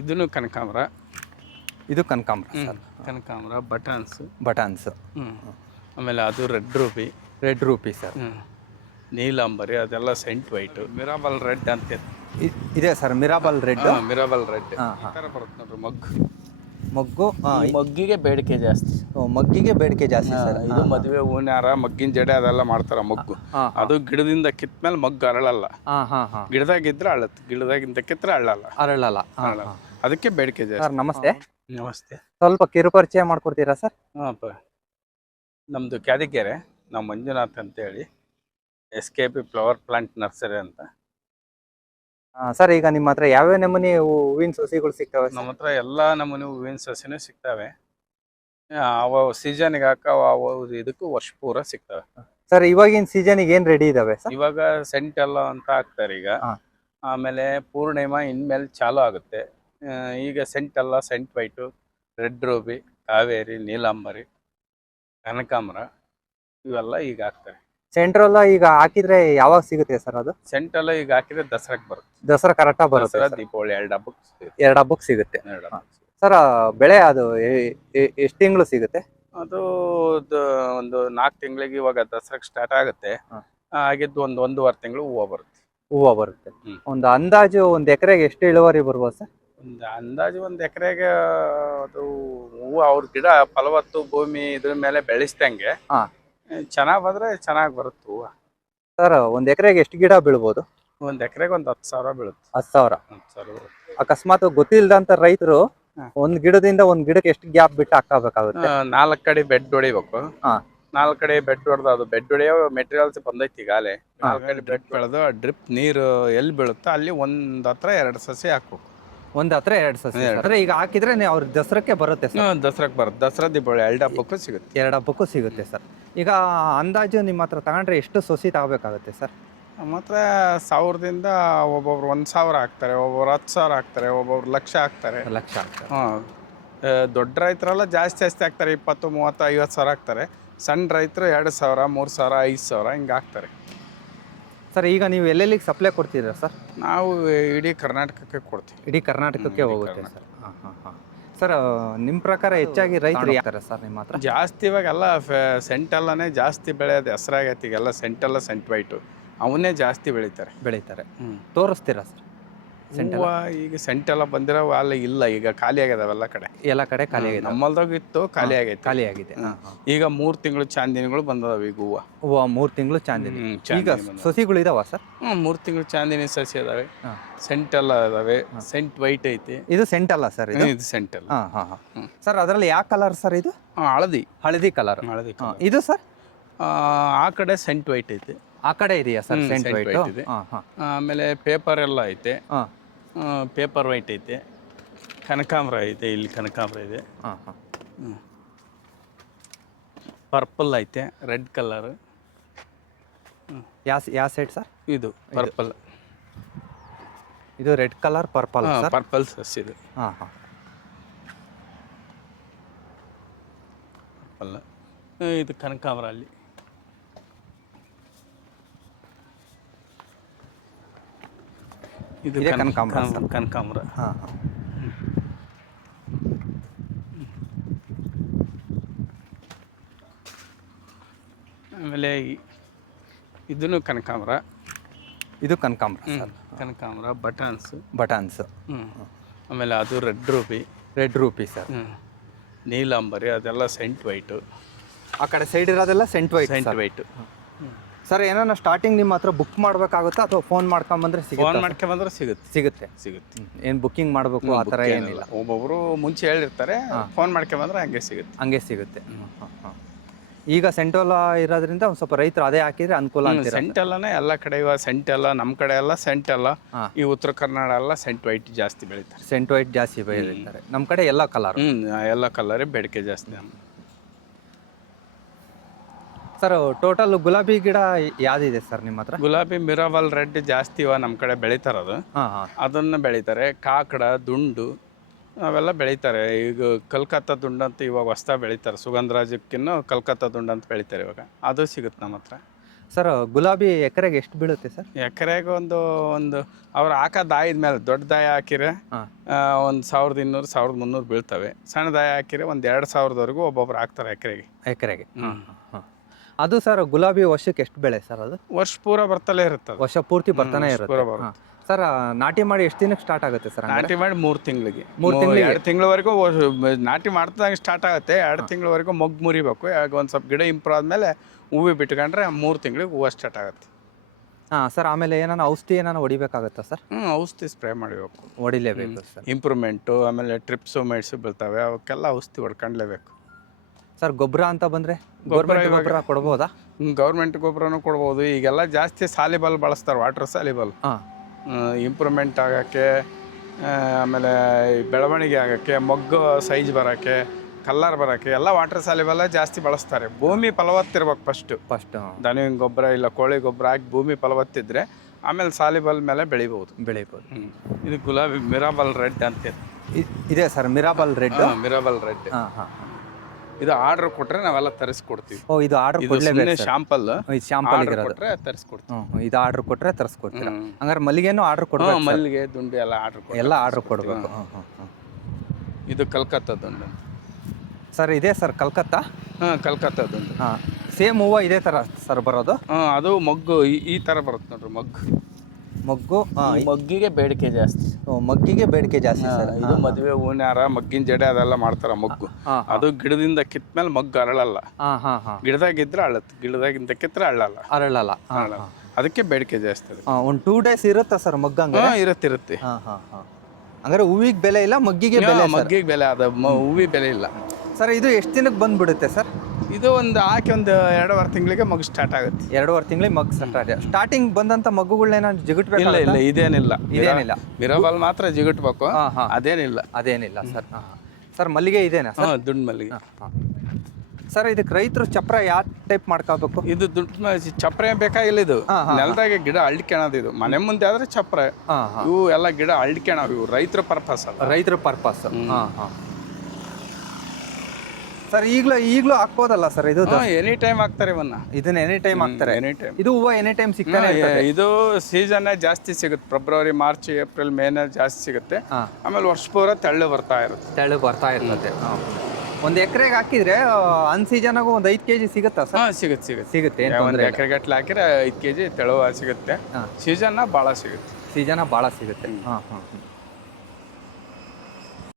ಇದನ್ನು ಕನಕಾಂಬರ. ಇದು ಕನಕಾಂಬರ ಸರ್. ಕನಕಾಂಬರ, ಬಟನ್ಸು. ಬಟನ್ಸ್. ಆಮೇಲೆ ಅದು red Ruby. Red rupee sir. Neelambari, ಅದೆಲ್ಲ ಸೆಂಟ್ ವೈಟು. ಮಿರಾಬಲ್ ರೆಡ್ ಅಂತ ಇದೆ sir, Mirabel red. Mirabel red ಈ ಥರ ಬರುತ್ತೆ ನೋಡ್ರಿ ಮಗ್ಗು. ಮೊಗ್ಗು. ಮಗ್ಗಿಗೆ ಬೇಡಿಕೆ ಜಾಸ್ತಿ. ಮಗ್ಗಿಗೆ ಬೇಡಿಕೆ ಜಾಸ್ತಿ ಸರ್. ಇದು ಮದುವೆ ಹೂನಾರ, ಮಗ್ಗಿನ ಜಡೆ ಅದೆಲ್ಲ ಮಾಡ್ತಾರ ಮಗ್ಗು. ಅದು ಗಿಡದಿಂದ ಕಿತ್ಮೇಲೆ ಮಗ್ಗು ಅರಳಲ್ಲ. ಗಿಡದಾಗಿದ್ರೆ ಅಳತ್ತೆ, ಗಿಡದಾಗಿಂದ ಕಿತ್ರೆ ಅರಳಲ್ಲ. ಅದಕ್ಕೆ ಬೇಡಿಕೆ ಜಾಸ್ತಿ. ಸರ್ ನಮಸ್ತೆ. ನಮಸ್ತೆ. ಸ್ವಲ್ಪ ಕಿರು ಪರಿಚಯ ಮಾಡ್ಕೊಡ್ತೀರಾ ಸರ್? ನಮ್ದು ಕ್ಯಾದಿಕೆರೆ. ನಾವು ಮಂಜುನಾಥ್ ಅಂತೇಳಿ, SKP ಫ್ಲವರ್ ಪ್ಲಾಂಟ್ ನರ್ಸರಿ ಅಂತ. ಸರ್ ಈಗ ನಿಮ್ಮ ಹತ್ರ ಯಾವ್ಯಾವ ನಮೂನಿ ಹೂವಿನ ಸಸಿಗಳು ಸಿಗ್ತವೆ? ನಮ್ಮ ಹತ್ರ ಎಲ್ಲಾ ನಮೂನಿ ಹೂವಿನ ಸಸಿನೂ ಸಿಗ್ತವೆ. ಅವ ಸೀಸನ್ಗೆ ಇದಕ್ಕೂ ವರ್ಷ ಪೂರ ಸಿಗ್ತವೆ. ಸರ್ ಇವಾಗಿನ ಸೀಸನ್ಗೆ ಏನ್ ರೆಡಿ ಇದಾವೆ ಸರ್? ಇವಾಗ ಸೆಂಟ್ ಎಲ್ಲ ಅಂತ ಹಾಕ್ತಾರೆ ಈಗ. ಆಮೇಲೆ ಪೂರ್ಣಿಮಾ ಇನ್ಮೇಲೆ ಚಾಲು ಆಗುತ್ತೆ. ಈಗ ಸೆಂಟ್ ಎಲ್ಲ scent white, red ruby, Kaveri, Neelambari, ಕನಕಾಂಬರ ಇವೆಲ್ಲ ಈಗ ಹಾಕ್ತಾರೆ. ಸೆಂಟ್ರಲ್ಲ ಈಗ ಹಾಕಿದ್ರೆ ಯಾವಾಗ ಸಿಗುತ್ತೆ ಸರ್ ಅದು? ಸೆಂಟ್ ಎಲ್ಲ ಈಗ ಹಾಕಿದ್ರೆ ದಸರಾಕ್ ಬರುತ್ತೆ. ದಸರಾ ಕರೆಕ್ಟಾಗಿ ಬರುತ್ತೆ. ದಸರಾ, ದೀಪಾವಳಿ ಎರಡು ಹಬ್ಬಕ್ಕೆ ಸಿಗುತ್ತೆ ಸರ್. ಬೆಳೆ ಅದು ಎಷ್ಟು ತಿಂಗಳು ಸಿಗುತ್ತೆ? ಅದು ಒಂದು 4 ತಿಂಗಳಿಗೆ. ಇವಾಗ ದಸರಾಕ್ ಸ್ಟಾರ್ಟ್ ಆಗುತ್ತೆ. ಆಗಿದ್ದು ಒಂದೂವರೆ ತಿಂಗಳು ಹೂವು ಬರುತ್ತೆ. ಒಂದು ಅಂದಾಜು ಒಂದು ಎಕರೆಗೆ ಎಷ್ಟು ಇಳುವರಿ ಬರ್ಬೋದು ಸರ್? ಒಂದು ಎಕರೆಗೆ ಅದು ಹೂವು ಅವ್ರ ಗಿಡ ಫಲವತ್ತು ಭೂಮಿ ಇದ್ರ ಮೇಲೆ ಬೆಳೆಸ್ದಂಗೆ ಚೆನ್ನಾಗ್ ಬಂದ್ರೆ ಚೆನ್ನಾಗಿ ಬರುತ್ತೆ ಹೂವು. ಸರ್ ಒಂದ್ ಎಕರೆಗೆ ಎಷ್ಟು ಗಿಡ ಬೀಳ್ಬೋದು? ಒಂದ್ ಎಕರೆಗೆ ಒಂದು 10,000 ಬೀಳುತ್ತೆ. 10,000. ಅಕಸ್ಮಾತ್ ಗೊತ್ತಿಲ್ದಂತ ರೈತರು ಒಂದ್ ಗಿಡದಿಂದ ಒಂದ್ ಗಿಡಕ್ಕೆ ಎಷ್ಟು ಗ್ಯಾಪ್ ಬಿಟ್ಟು ಹಾಕಬೇಕಾಗುತ್ತೆ? 4 ಕಡೆ ಬೆಡ್ ಹೊಡಿಬೇಕು. 4 ಕಡೆ ಬೆಡ್ ಹೊಡೆದು, ಅದು ಬೆಡ್ ಹೊಡೆಯೋ ಮೆಟೀರಿಯಲ್ಸ್ ಬಂದೈತಿ ಈಗಾಗಲೇ. 4 ಕಡೆ ಬೆಡ್ ಬೆಳೆದು ಡ್ರಿಪ್ ನೀರು ಎಲ್ಲಿ ಬೀಳುತ್ತೋ ಅಲ್ಲಿ ಒಂದ್ ಹತ್ರ 2 ಸಸಿ ಹಾಕ್ಬೇಕು. ಒಂದ್ ಹತ್ರ 2 ಸಸಿ. ಅಂದ್ರೆ ಈಗ ಹಾಕಿದ್ರೆ ಅವ್ರ ದಸರಕ್ಕೆ ಬರುತ್ತೆ ಸರ್? ದಸರಾಕ್ ಬರುತ್ತೆ. ದಸರಾ, ದೀಪಾವಳಿ 2 ಹಬ್ಬಕ್ಕೂ ಸಿಗುತ್ತೆ. 2 ಹಬ್ಬಕ್ಕೂ ಸಿಗುತ್ತೆ ಸರ್. ಈಗ ಅಂದಾಜು ನಿಮ್ಮ ಹತ್ರ ತಗೊಂಡ್ರೆ ಎಷ್ಟು ಸಸಿ ತಗೋಬೇಕಾಗುತ್ತೆ ಸರ್? ನಮ್ಮ ಹತ್ರ 1000ದಿಂದ ಒಬ್ಬೊಬ್ರು 1,000 ಹಾಕ್ತಾರೆ, ಒಬ್ಬೊಬ್ರು 10,000 ಹಾಕ್ತಾರೆ, ಒಬ್ಬೊಬ್ರು ಲಕ್ಷ ಹಾಕ್ತಾರೆ. ದೊಡ್ಡ ರೈತರೆಲ್ಲ ಜಾಸ್ತಿ ಹಾಕ್ತಾರೆ. 20, 30, 50,000 ಹಾಕ್ತಾರೆ. ಸಣ್ಣ ರೈತರು 2,000, 3,000, 5,000 ಹಿಂಗೆ ಹಾಕ್ತಾರೆ. ಸರ್ ಈಗ ನೀವು ಎಲ್ಲೆಲ್ಲಿಗೆ ಸಪ್ಲೈ ಕೊಡ್ತೀರಾ ಸರ್? ನಾವು ಇಡೀ ಕರ್ನಾಟಕಕ್ಕೆ ಕೊಡ್ತೀವಿ. ಇಡೀ ಕರ್ನಾಟಕಕ್ಕೆ ಹೋಗುತ್ತೆ ಸರ್. ಸರ್ ನಿಮ್ಮ ಪ್ರಕಾರ ಹೆಚ್ಚಾಗಿ ರೈತರು ಯಾರು ಸರ್ ನಿಮ್ಮ ಹತ್ರ? ಜಾಸ್ತಿ ಇವಾಗೆಲ್ಲ ಸೆಂಟ್ ಎಲ್ಲನೇ ಜಾಸ್ತಿ ಬೆಳೆಯೋದು ಹೆಸರಾಗೈತಿ. ಈಗೆಲ್ಲ ಸೆಂಟ್ ಎಲ್ಲ ಸೆಂಟ್ ವೈಟು ಅವನ್ನೇ ಜಾಸ್ತಿ ಬೆಳೀತಾರೆ. ತೋರಿಸ್ತೀರಾ ಸರ್? ಹೂವು ಈಗ ಸೆಂಟ್ ಎಲ್ಲ ಬಂದಿರೋ ಅಲ್ಲಿ ಇಲ್ಲ, ಈಗ ಖಾಲಿ ಆಗ್ಯದ. ಎಲ್ಲ ಕಡೆ ಖಾಲಿ ಆಗಿದೆ. ನಮ್ಮಲ್ದಾಗ ಇತ್ತು, ಖಾಲಿ ಆಗಿದೆ. ಈಗ 3 ತಿಂಗಳು ಚಾಂದಿನಿಗಳು ಬಂದದಾವ. ಈಗ ಹೂವು 3 ತಿಂಗಳು ಚಾಂದಿನಿ. ಈಗ ಸಸಿಗಳು ಇದಾವ ಸರ್? 3 ತಿಂಗಳು ಚಾಂದಿನಿ ಸಸಿ ಅದಾವೆ. ಸೆಂಟ್ ಎಲ್ಲ ಅದಾವೆ. ಸೆಂಟ್ ವೈಟ್ ಐತಿ. ಇದು ಸೆಂಟ್ ಅಲ್ಲ ಸರ್? ಇದು ಸೆಂಟ್ ಅಲ್ಲ ಸರ್. ಅದರಲ್ಲಿ ಯಾವ ಕಲರ್ ಸರ್ ಇದು? ಹಳದಿ ಕಲರ್. ಇದು ಸರ್ ಆ ಕಡೆ ಸೆಂಟ್ ವೈಟ್ ಐತಿ. ಆ ಕಡೆ ಇದೆಯಾ ಸರ್ ಸೆಂಟ್ ವೈಟ್? ಇದೆ. ಆಮೇಲೆ ಪೇಪರ್ ಎಲ್ಲ ಐತೆ. ಪೇಪರ್ ವೈಟ್ ಐತೆ. ಕನಕಾಂಬರ ಐತೆ. ಇಲ್ಲಿ ಕನಕಾಂಬರ ಇದೆ. ಪರ್ಪಲ್ ಐತೆ, ರೆಡ್ ಕಲರ್. ಯಾವ ಸೈಡ್ ಸರ್? ಇದು ಪರ್ಪಲ್. ಇದು ರೆಡ್ ಕಲರ್, ಪರ್ಪಲ್. ಪರ್ಪಲ್ ಸಸ್ ಇದು. ಪರ್ಪಲ್. ಇದು ಕನಕಾಂಬರ. ಅಲ್ಲಿ ಇದು ಕನಕಾಂಬರ. ಆಮೇಲೆ ಇದನ್ನು ಕನಕಾಂಬರ. ಇದು ಕನಕಾಂಬರ ಸರ್. ಕನಕಾಂಬರ, ಬಟನ್ಸ್. ಆಮೇಲೆ ಅದು ರೆಡ್ ರೂಪಿ ಸರ್. ನೀಲಾಂಬರಿ, ಅದೆಲ್ಲ ಸೆಂಟ್ ವೈಟು. ಆ ಕಡೆ ಸೈಡ್ ಇರೋದೆಲ್ಲ ಸೆಂಟ್ ವೈಟ್. ಸರ್ ಏನಾನ ಸ್ಟಾರ್ಟಿಂಗ್ ನಿಮ್ಮ ಹತ್ರ ಬುಕ್ ಮಾಡಬೇಕಾಗುತ್ತಾ ಅಥವಾ ಫೋನ್ ಮಾಡ್ಕೊಂಬಂದ್ರೆ ಸಿಗುತ್ತೆ? ಏನು ಬುಕ್ಕಿಂಗ್ ಮಾಡಬೇಕು ಆ ಥರ ಏನಿಲ್ಲ? ಒಬ್ಬೊಬ್ರು ಮುಂಚೆ ಹೇಳಿರ್ತಾರೆ, ಫೋನ್ ಮಾಡ್ಕೊಂಬಂದ್ರೆ ಹಂಗೆ ಸಿಗುತ್ತೆ. ಈಗ ಸೆಂಟೋಲ ಇರೋದ್ರಿಂದ ಒಂದು ಸ್ವಲ್ಪ ರೈತರು ಅದೇ ಹಾಕಿದ್ರೆ ಅನುಕೂಲ ಅಂತ. ಸೆಂಟ್ ಎಲ್ಲನೇ ಎಲ್ಲ ಕಡೆ. ಇವಾಗ ಸೆಂಟ್ ಎಲ್ಲ ನಮ್ಮ ಕಡೆ ಎಲ್ಲ ಸೆಂಟ್ ಎಲ್ಲ. ಈ ಉತ್ತರ ಕನ್ನಡ ಎಲ್ಲ ಸೆಂಟ್ ವೈಟ್ ಜಾಸ್ತಿ ಬೆಳೀತಾರೆ. ಸೆಂಟ್ ವೈಟ್ ಜಾಸ್ತಿ ಬೆಳೀತಾರೆ. ನಮ್ಮ ಕಡೆ ಎಲ್ಲ ಕಲರ್. ಎಲ್ಲ ಕಲರೇ ಬೇಡಿಕೆ ಜಾಸ್ತಿ. ಸರ್ ಟೋಟಲ್ ಗುಲಾಬಿ ಗಿಡ ಯಾವ್ದಿದೆ ಸರ್ ನಿಮ್ಮ ಹತ್ರ? ಗುಲಾಬಿ ಮಿರಾಬಲ್ ರೆಡ್ ಜಾಸ್ತಿ ನಮ್ಮ ಕಡೆ ಬೆಳೀತಾರದು. ಅದನ್ನ ಬೆಳೀತಾರೆ. ಕಾಕಡ, ದುಂಡು ಅವೆಲ್ಲ ಬೆಳೀತಾರೆ. ಈಗ ಕಲ್ಕತ್ತಾ ದುಂಡು ಅಂತ ಇವಾಗ ಹೊಸ್ತಾ ಬೆಳೀತಾರೆ. ಸುಗಂಧರಾಜಕ್ಕಿನ್ನ ಕಲ್ಕತ್ತಾ ದುಂಡು ಅಂತ ಬೆಳೀತಾರೆ ಇವಾಗ. ಅದು ಸಿಗುತ್ತೆ ನಮ್ಮ ಹತ್ರ. ಸರ್ ಗುಲಾಬಿ ಎಕರೆಗೆ ಎಷ್ಟು ಬೀಳುತ್ತೆ ಸರ್? ಎಕರೆಗೆ ಒಂದು ಅವ್ರು ಹಾಕೋ ದಾಯದ ಮೇಲೆ ದೊಡ್ಡ ದಾಯ ಹಾಕಿರೆ ಹಾಂ. 1200 1300 ಬೀಳ್ತವೆ. ಸಣ್ಣ ದಾಯ ಹಾಕಿರೆ ಒಂದು 2000ವರೆಗೂ ಒಬ್ಬೊಬ್ರು ಹಾಕ್ತಾರೆ ಎಕರೆಗೆ. ಅದು ಸರ್ ಗುಲಾಬಿ ವರ್ಷಕ್ಕೆ ಎಷ್ಟು ಬೆಳೆ ಸರ್ ಅದು? ವರ್ಷ ಪೂರ ಬರ್ತಲೇ ಇರುತ್ತೆ. ವರ್ಷ ಪೂರ್ತಿ ಬರ್ತಾನೆ ಇರುತ್ತೆ. ಸರ್ ನಾಟಿ ಮಾಡಿ ಎಷ್ಟು ದಿನಕ್ಕೆ ಸ್ಟಾರ್ಟ್ ಆಗುತ್ತೆ ಸರ್? ನಾಟಿ ಮಾಡಿ 3 ತಿಂಗಳಿಗೆ, 2 ತಿಂಗಳವರೆಗೂ ನಾಟಿ ಮಾಡ್ದಾಗ ಸ್ಟಾರ್ಟ್ ಆಗುತ್ತೆ. 2 ತಿಂಗಳವರೆಗೂ ಮೊಗ್ಗು ಮುರಿಬೇಕು. ಒಂದು ಸ್ವಲ್ಪ ಗಿಡ ಇಂಪ್ರೂವ್ ಆದಮೇಲೆ ಹೂವು ಬಿಟ್ಕೊಂಡ್ರೆ 3 ತಿಂಗಳಿಗೆ ಹೂವು ಸ್ಟಾರ್ಟ್ ಆಗುತ್ತೆ. ಹಾಂ ಸರ್. ಆಮೇಲೆ ಏನಾನ ಔಷಧಿ ಏನಾನ ಹೊಡಿಬೇಕಾಗತ್ತಾ ಸರ್? ಔಷಧಿ ಸ್ಪ್ರೇ ಮಾಡಬೇಕು, ಹೊಡಿಲೇಬೇಕು ಸರ್. ಇಂಪ್ರೂವ್ಮೆಂಟು, ಆಮೇಲೆ ಟ್ರಿಪ್ಸು ಮೆಡ್ಸು ಬೀಳ್ತವೆ, ಅವಕ್ಕೆಲ್ಲ ಔಷಧಿ ಹೊಡ್ಕೊಂಡ್ಲೇಬೇಕು. ಸರ್ ಗೊಬ್ಬರ ಅಂತ ಬಂದರೆ ಗೊಬ್ಬರ ಕೊಡ್ಬೋದಾ? ಗೌರ್ಮೆಂಟ್ ಗೊಬ್ಬರನೂ ಕೊಡ್ಬೋದು. ಈಗೆಲ್ಲ ಜಾಸ್ತಿ ಸಾಲಿಬಲ್ ಬಳಸ್ತಾರೆ, ವಾಟರ್ ಸಾಲಿಬಲ್. ಹಾಂ. ಇಂಪ್ರೂವ್ಮೆಂಟ್ ಆಗೋಕ್ಕೆ, ಆಮೇಲೆ ಬೆಳವಣಿಗೆ ಆಗೋಕ್ಕೆ, ಮೊಗ್ಗು ಸೈಜ್ ಬರೋಕ್ಕೆ, ಕಲ್ಲರ್ ಬರೋಕ್ಕೆ ಎಲ್ಲ ವಾಟರ್ ಸಾಲಿಬಲ್ಲ ಜಾಸ್ತಿ ಬಳಸ್ತಾರೆ. ಭೂಮಿ ಫಲವತ್ತಿರ್ಬೇಕು ಫಸ್ಟು. ದನಿವಿನ ಗೊಬ್ಬರ ಇಲ್ಲ ಕೋಳಿ ಗೊಬ್ಬರ ಹಾಕಿ ಭೂಮಿ ಫಲವತ್ತಿದ್ರೆ ಆಮೇಲೆ ಸಾಲಿಬಲ್ ಮೇಲೆ ಬೆಳಿಬೋದು. ಇದು ಗುಲಾಬಿ ಮಿರಾಬಲ್ ರೆಡ್ ಅಂತ ಇದೆ sir. Mirabel red. Mirabel red. ಹಾಂ ಹಾಂ. ಇದು ಆರ್ಡರ್ ಕೊಟ್ರೆ ನಾವೆಲ್ಲ ತರಿಸ್ಕೊಡ್ತೀವಿ. ಓ, ಇದು ಆರ್ಡರ್ ಕೊಡ್ಲೇಬೇಕು. ಶಾಂಪಲ್ ಕೊಟ್ರೆ ತರಿಸ್ಕೊಡ್ತೀವಿ. ಇದು ಆರ್ಡರ್ ಕೊಟ್ರೆ ತರಿಸ್ಕೊಡ್ತೀರಾ? ಹಂಗಾರೆ ಮಲ್ಲಿಗೆನೂ ಆರ್ಡರ್ ಕೊಡ್ಬೇಕು? ಮಲ್ಲಿಗೆ ದುಂಡು ಎಲ್ಲ ಆರ್ಡರ್ ಕೊಡಬೇಕು. ಇದು ಕಲ್ಕತ್ತಾ ದುಂಡು ಸರ್. ಇದೆ ಸರ್ ಕಲ್ಕತ್ತಾ. ಕಲ್ಕತ್ತಾ ದುಂಡು. ಹಾಂ. ಸೇಮ್ ಹೂವು ಇದೇ ಥರ ಸರ್ ಬರೋದು? ಅದು ಮೊಗ್ಗು ಈ ಥರ ಬರುತ್ತೆ ನೋಡ್ರಿ. ಮೊಗ್ಗು ಮಗ್ಗಿಗೆ ಬೇಡಿಕೆ ಜಾಸ್ತಿ. ಮಗ್ಗಿಗೆ ಬೇಡಿಕೆ ಜಾಸ್ತಿ ಸರ್. ಇದು ಮದುವೆ ಹೂನಾರ, ಮಗ್ಗಿನ ಜಡೆ ಅದೆಲ್ಲ ಮಾಡ್ತಾರ. ಮೊಗ್ಗು ಅದು ಗಿಡದಿಂದ ಕಿತ್ಮೇಲೆ ಮಗ್ಗು ಅರಳಲ್ಲ. ಗಿಡದಾಗಿದ್ರೆ ಅಳತ್ತೆ, ಗಿಡದಾಗಿಂದ ಕಿತ್ರೆ ಅರಳಲ್ಲ. ಅದಕ್ಕೆ ಬೇಡಿಕೆ ಜಾಸ್ತಿ. ಒಂದು 2 days ಇರುತ್ತಾ ಸರ್ ಮಗ್ಗಂಗ? ಇರುತ್ತೆ. ಹಂಗಾರೆ ಹೂವಿಗೆ ಬೆಲೆ ಇಲ್ಲ, ಮಗ್ಗಿಗೆ ಬೆಲೆ ಅದ, ಹೂವಿ ಬೆಲೆ ಇಲ್ಲ ಸರ್. ಇದು ಎಷ್ಟು ದಿನಕ್ಕೆ ಬಂದ್ಬಿಡುತ್ತೆ ಸರ್? ಇದು ಹಾಕಿ 2.5 ತಿಂಗಳಿಗೆ ಮಗು ಸ್ಟಾರ್ಟ್ ಆಗುತ್ತೆ. 2.5 ತಿಂಗಳಿಗೆ ಮಗು ಸ್ಟಾರ್ಟಿಂಗ್ ಬಂದಂತ ಮಗುಗಳನ್ನ ಜಿಗುಟ್ಬೇಕು? ಇಲ್ಲ, ಇದೇನಿಲ್ಲ. ಮಿರಾಬಲ್ ಮಾತ್ರ ಜಿಗುಟ್ಬೇಕು, ಅದೇನಿಲ್ಲ ಸರ್. ಸರ್ ಮಲ್ಲಿಗೆ ಇದೆನಾ ಸರ್? ದುಂಡು ಮಲ್ಲಿಗೆ. ಸರ್ ಇದಕ್ಕೆ ರೈತರು ಚಪ್ರ ಯಾವ ಟೈಪ್ ಮಾಡ್ಕೋಬೇಕು? ಇದು ದುಡ್ಡು ಚಪ್ರ ಬೇಕಾಗಿಲ್ಲ. ಇದು ನೆಲದಾಗೆ ಗಿಡ ಅಳ್ಕೊಳೋದು. ಇದು ಮನೆ ಮುಂದೆ ಆದ್ರೆ ಚಪ್ರ. ಇವು ಎಲ್ಲ ಗಿಡ ಅಳ್ಕೊಳವ್. ಇವು ರೈತರ ಪರ್ಪಸ್ ಸರ್. ಈಗಲೂ ಹಾಕ್ಬೋದಲ್ಲ ಸರ್? ಇದು ಎನಿ ಟೈಮ್ ಹಾಕ್ತಾರೆ ಇದನ್ನ ಎನಿ ಟೈಮ್ ಹಾಕ್ತಾರೆ. ಇದು ಹೂವು ಎನಿ ಟೈಮ್ ಸಿಗ್ತಾನೆ? ಇದು ಸೀಸನ್ ಜಾಸ್ತಿ ಸಿಗುತ್ತೆ. ಫೆಬ್ರವರಿ, ಮಾರ್ಚ್, ಏಪ್ರಿಲ್, ಮೇನ ಜಾಸ್ತಿ ಸಿಗುತ್ತೆ. ಆಮೇಲೆ ವರ್ಷ ಪೂರ ತೆಳ್ಳು ಬರ್ತಾ ಇರುತ್ತೆ. ಒಂದು ಎಕರೆಗೆ ಹಾಕಿದ್ರೆ ಅನ್ ಸೀಸನ್ ಒಂದು 5 kg ಸಿಗುತ್ತಾ ಸರ್? ಸಿಗುತ್ತೆ. ಒಂದು ಎಕರೆ ಗಟ್ಟಲೆ ಹಾಕಿದ್ರೆ 5 kg ತೆಳುವ ಸಿಗುತ್ತೆ. ಸೀಸನ್ ಭಾಳ ಸಿಗುತ್ತೆ. ಹಾಂ.